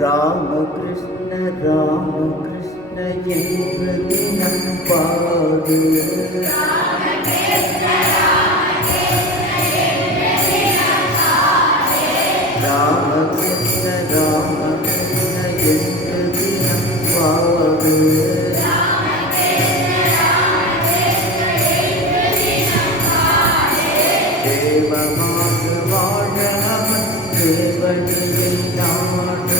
ராமகிருஷ்ண ராமகிருஷ்ண என்று தினம் பாடு. ராமகிருஷ்ண ராமகிருஷ்ண என்று தினம் பாடு. தேவமாக வாழ அவன் தேவனியை நாடு.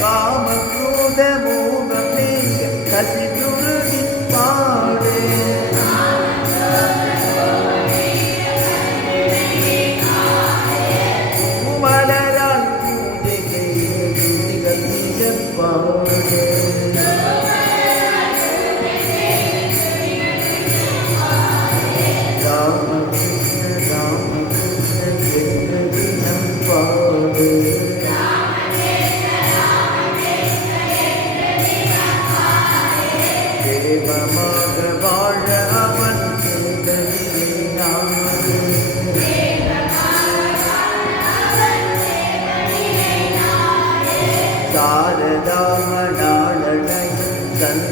காமக்ரோத மோகம் நீங்க கசிதுருகி பாடு. மலரால் பூஜை செய்ய பாடு. தேவமாக வாழ அவன் தேவனியை நாடு. சாரதா நாடனை தன்